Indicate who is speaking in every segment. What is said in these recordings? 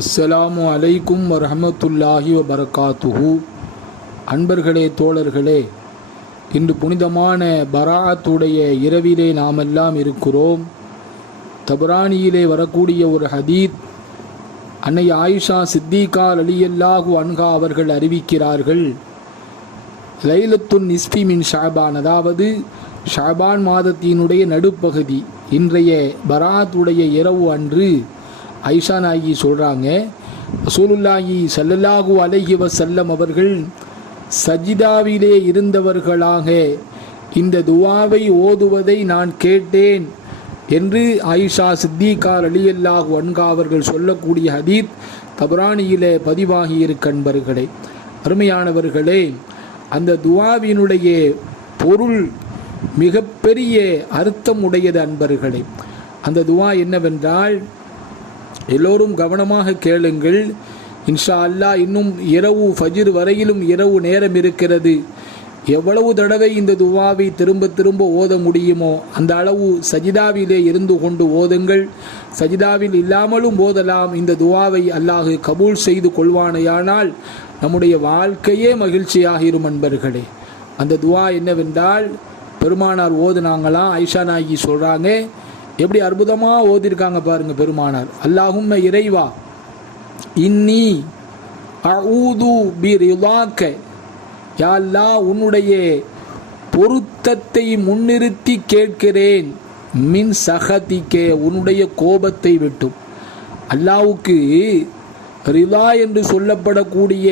Speaker 1: அஸ்ஸலாமு அலைக்கும் வரஹமத்துல்லாஹி வபரகாத்துஹு. அன்பர்களே தோழர்களே இன்று புனிதமான பராத்துடைய இரவிலே நாமெல்லாம் இருக்கிறோம். தபரானியிலே வரக்கூடிய ஒரு ஹதீத் அன்னை ஆயிஷா சித்திகா அலியல்லாஹு அன்ஹா அவர்கள் அறிவிக்கிறார்கள். லைலத்துன் நிஸ்பி மின் ஷாபான் அதாவது ஷாபான் மாதத்தினுடைய நடுப்பகுதி இன்றைய பராத்துடைய இரவு அன்று ஐஷா நாயகி சொல்கிறாங்க ரசூலுல்லாஹி ஸல்லல்லாஹு அலைஹி செல்லம் அவர்கள் சஜிதாவிலே இருந்தவர்களாக இந்த துவாவை ஓதுவதை நான் கேட்டேன் என்று ஆயிஷா சித்திகார் அலியல்லாஹு அன்கா அவர்கள் சொல்லக்கூடிய ஹதீத் தபரானியிலே பதிவாகி இருக்கன்பர்களே அருமையானவர்களே அந்த துவாவினுடைய பொருள் மிகப்பெரிய அர்த்தம் உடையது அன்பர்களே. அந்த துவா என்னவென்றால் எல்லோரும் கவனமாக கேளுங்கள். இன்ஷா அல்லாஹ் இன்னும் இரவு ஃபஜிர் வரையிலும் இரவு நேரம் இருக்கிறது. எவ்வளவு தடவை இந்த துவாவை திரும்ப திரும்ப ஓத முடியுமோ அந்த அளவு சஜிதாவிலே இருந்து கொண்டு ஓதுங்கள். சஜிதாவில் இல்லாமலும் ஓதலாம். இந்த துவாவை அல்லாஹு கபூல் செய்து கொள்வானையானால் நம்முடைய வாழ்க்கையே மகிழ்ச்சியாகிரும் அன்பர்களே. அந்த துவா என்னவென்றால் பெருமானார் ஓதுனாங்களாம் ஐஷா நாயகி சொல்கிறாங்க எப்படி அற்புதமாக ஓதிருக்காங்க பாருங்க பெருமானார். அல்லாஹும் இறைவா இன்னி அஊது பி ரிவாக்க யாழ்லா உன்னுடைய பொருத்தத்தை முன்னிறுத்தி கேட்கிறேன். மின் சகதிக்கே உன்னுடைய கோபத்தை விட்டும். அல்லாவுக்கு ரிதா என்று சொல்லப்படக்கூடிய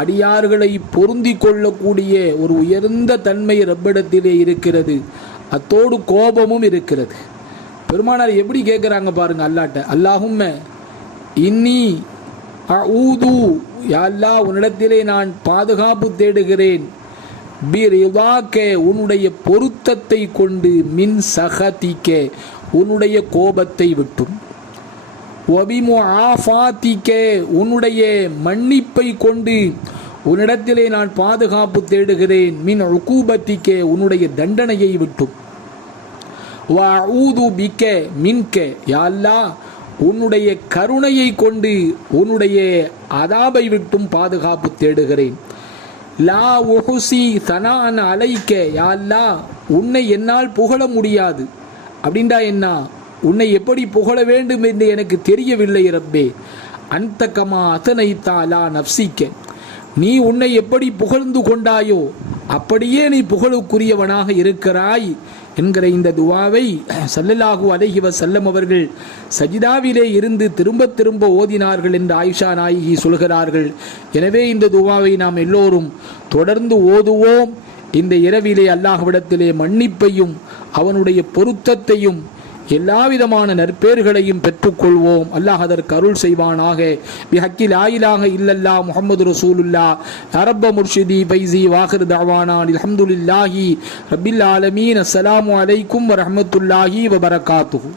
Speaker 1: அடியார்களை பொருந்தி கொள்ளக்கூடிய ஒரு உயர்ந்த தன்மை ரப்பிடத்திலே இருக்கிறது. அத்தோடு கோபமும் இருக்கிறது. பெருமானார் எப்படி கேட்குறாங்க பாருங்க அல்லாட்ட. அல்லாஹும் இன்னி ஊது யாழ்லா உன்னிடத்திலே நான் பாதுகாப்பு தேடுகிறேன். பிரிவாக்கே உன்னுடைய பொருத்தத்தை கொண்டு மின் சகதிக்கே உன்னுடைய கோபத்தை விட்டும். ஒபிமு ஆஃபாத்திக்கே உன்னுடைய மன்னிப்பை கொண்டு உன்னிடத்திலே நான் பாதுகாப்பு தேடுகிறேன். மின் உக்கூபத்திக்கே உன்னுடைய தண்டனையை விட்டும். ஊது பிக்க மின்க. யாழ்லா உன்னுடைய கருணையை கொண்டு உன்னுடைய அதாபை விட்டும் பாதுகாப்பு தேடுகிறேன். லா உஹுசி தனான் அலைக்க. யாழ்லா உன்னை என்னால் புகழ முடியாது. அப்படின்டா என்ன? உன்னை எப்படி புகழ வேண்டும் என்று எனக்கு தெரியவில்லை ரப்பே. அந்தக்கமா அத்தனை தாலா நப்சிக்க. நீ உன்னை எப்படி புகழ்ந்து கொண்டாயோ அப்படியே நீ புகழுக்குரியவனாக இருக்கிறாய் என்கிற இந்த துவாவை சல்லல்லாஹு அலஹிவ செல்லம் அவர்கள் சஜிதாவிலே இருந்து திரும்ப திரும்ப ஓதினார்கள் என்று ஆயிஷா நாயகி சொல்கிறார்கள். எனவே இந்த துவாவை நாம் எல்லோரும் தொடர்ந்து ஓதுவோம். இந்த இரவிலே அல்லாஹ்விடத்திலே மன்னிப்பையும் அவனுடைய பொருத்தத்தையும் எல்லா விதமான பெற்றுக்கொள்வோம். அல்லாஹ் அதற்கு அருள் செய்வானாக. பிஹக்கில் ஆயிலாக இல்லல்லா முகமது ரசூலுல்லா அரப்ப முர்ஷிதி பைசி வாஹிர் தவானான் அலமதுல்லாஹி ரபில் ஆலமீன். அஸ்ஸலாமு அலைக்கும் வரமத்துல்லாஹி வபரகாத்துஹு.